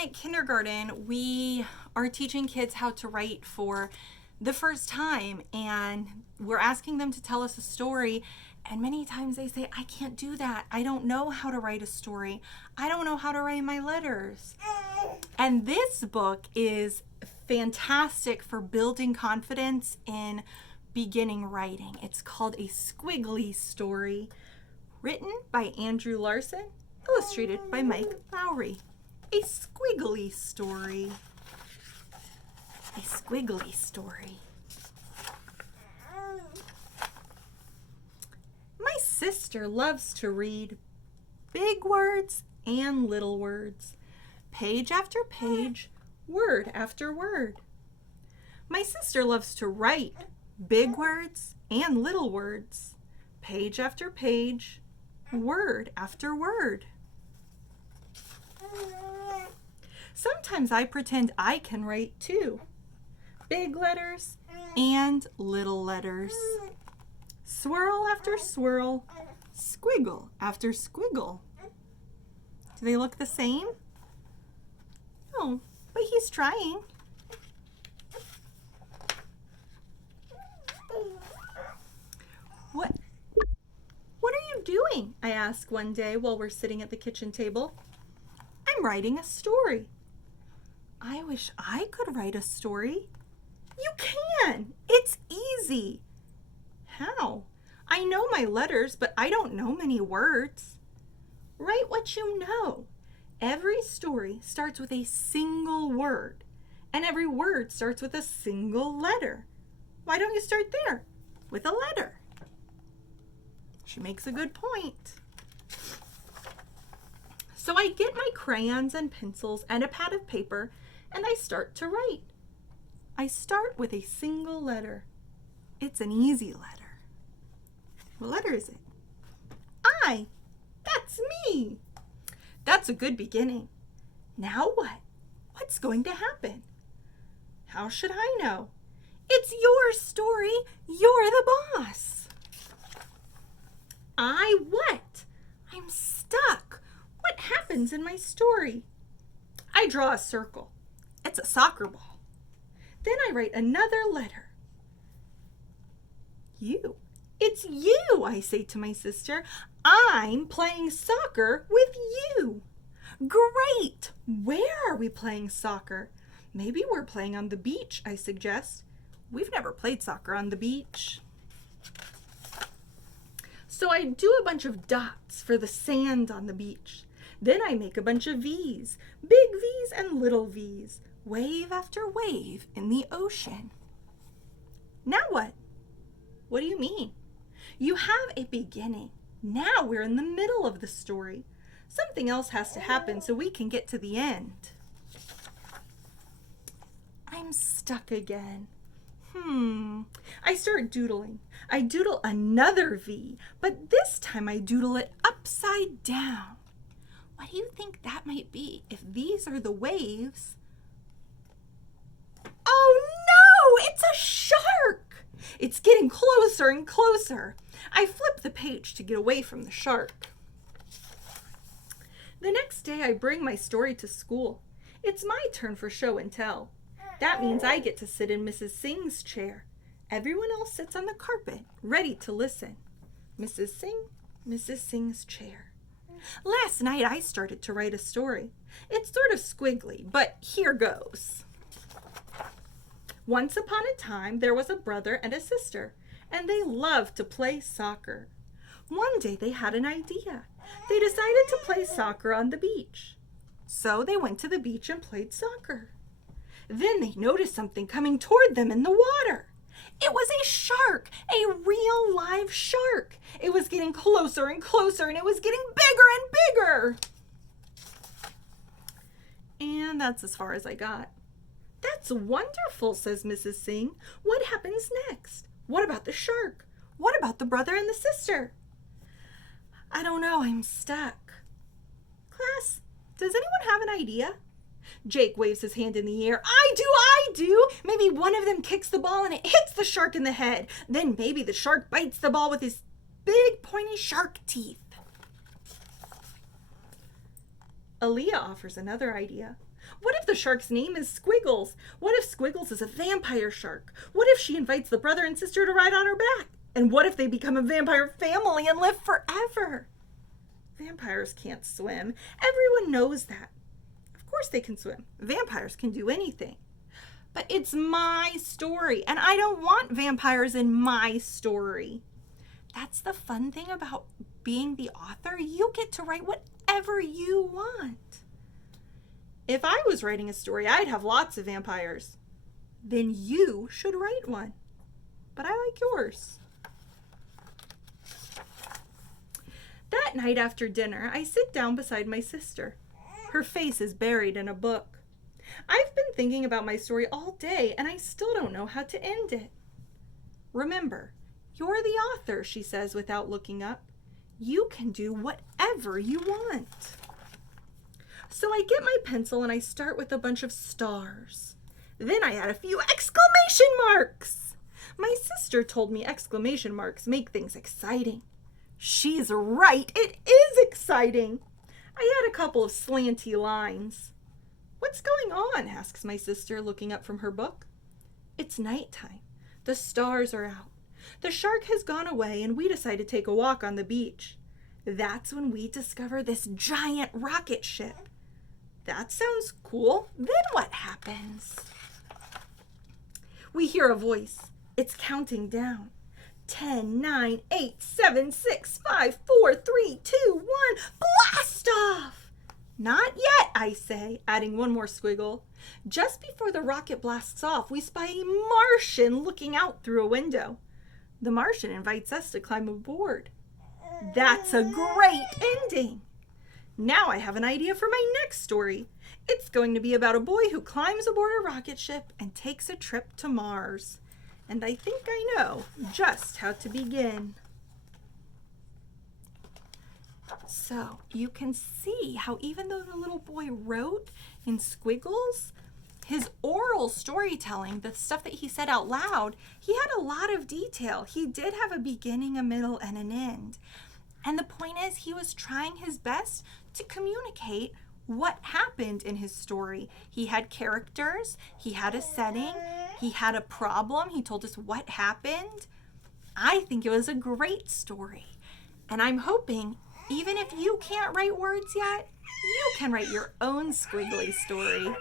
at kindergarten, we are teaching kids how to write for the first time, and we're asking them to tell us a story. And many times they say, I can't do that. I don't know how to write a story. I don't know how to write my letters. And this book is fantastic for building confidence in beginning writing. It's called A Squiggly Story, written by Andrew Larsen, illustrated by Mike Lowery. A Squiggly Story. A Squiggly Story. My sister loves to read big words and little words, page after page, word after word. My sister loves to write big words and little words, page after page, word after word. Sometimes I pretend I can write too, big letters and little letters. Swirl after swirl, squiggle after squiggle. Do they look the same? No, but he's trying. What are you doing? I asked one day while we're sitting at the kitchen table. I'm writing a story. I wish I could write a story. You can. It's easy. How? I know my letters, but I don't know many words. Write what you know. Every story starts with a single word, and every word starts with a single letter. Why don't you start there? With a letter. She makes a good point. So I get my crayons and pencils and a pad of paper, and I start to write. I start with a single letter. It's an easy letter. What letter is it? I. That's me. That's a good beginning. Now what? What's going to happen? How should I know? It's your story. You're the boss. I what? I'm stuck. What happens in my story? I draw a circle. It's a soccer ball. Then I write another letter. You. It's you, I say to my sister. I'm playing soccer with you. Great! Where are we playing soccer? Maybe we're playing on the beach, I suggest. We've never played soccer on the beach. So I do a bunch of dots for the sand on the beach. Then I make a bunch of V's, big V's and little V's, wave after wave in the ocean. Now what? What do you mean? You have a beginning. Now we're in the middle of the story. Something else has to happen so we can get to the end. I'm stuck again. I start doodling. I doodle another V, but this time I doodle it upside down. What do you think that might be if these are the waves? Oh no! It's a shark! It's getting closer and closer. I flip the page to get away from the shark. The next day I bring my story to school. It's my turn for show and tell. That means I get to sit in Mrs. Singh's chair. Everyone else sits on the carpet, ready to listen. Mrs. Singh's chair. Last night I started to write a story. It's sort of squiggly, but here goes. Once upon a time, there was a brother and a sister, and they loved to play soccer. One day they had an idea. They decided to play soccer on the beach. So they went to the beach and played soccer. Then they noticed something coming toward them in the water. It was a shark, a real live shark. It was getting closer and closer, and it was getting bigger and bigger. And that's as far as I got. That's wonderful, says Mrs. Singh. What happens next? What about the shark? What about the brother and the sister? I don't know, I'm stuck. Class, does anyone have an idea? Jake waves his hand in the air. I do! Maybe one of them kicks the ball and it hits the shark in the head. Then maybe the shark bites the ball with his big pointy shark teeth. Aaliyah offers another idea. What if the shark's name is Squiggles? What if Squiggles is a vampire shark? What if she invites the brother and sister to ride on her back? And what if they become a vampire family and live forever? Vampires can't swim. Everyone knows that. Of course they can swim. Vampires can do anything. But it's my story, and I don't want vampires in my story. That's the fun thing about being the author. You get to write whatever you want. If I was writing a story, I'd have lots of vampires. Then you should write one. But I like yours. That night after dinner, I sit down beside my sister. Her face is buried in a book. I've been thinking about my story all day, and I still don't know how to end it. Remember, you're the author, she says without looking up. You can do whatever you want. So I get my pencil and I start with a bunch of stars. Then I add a few exclamation marks. My sister told me exclamation marks make things exciting. She's right, it is exciting. I add a couple of slanty lines. What's going on? Asks my sister, looking up from her book. It's nighttime. The stars are out. The shark has gone away and we decide to take a walk on the beach. That's when we discover this giant rocket ship. That sounds cool. Then what happens? We hear a voice. It's counting down. 10, 9, 8, 7, 6, 5, 4, 3, 2, 1. Blast off! Not yet, I say, adding one more squiggle. Just before the rocket blasts off, we spy a Martian looking out through a window. The Martian invites us to climb aboard. That's a great ending. Now I have an idea for my next story. It's going to be about a boy who climbs aboard a rocket ship and takes a trip to Mars. And I think I know just how to begin. So you can see how even though the little boy wrote in squiggles, his oral storytelling, the stuff that he said out loud, he had a lot of detail. He did have a beginning, a middle, and an end. And the point is, he was trying his best to communicate what happened in his story. He had characters, he had a setting, he had a problem, he told us what happened. I think it was a great story. And I'm hoping, even if you can't write words yet, you can write your own squiggly story.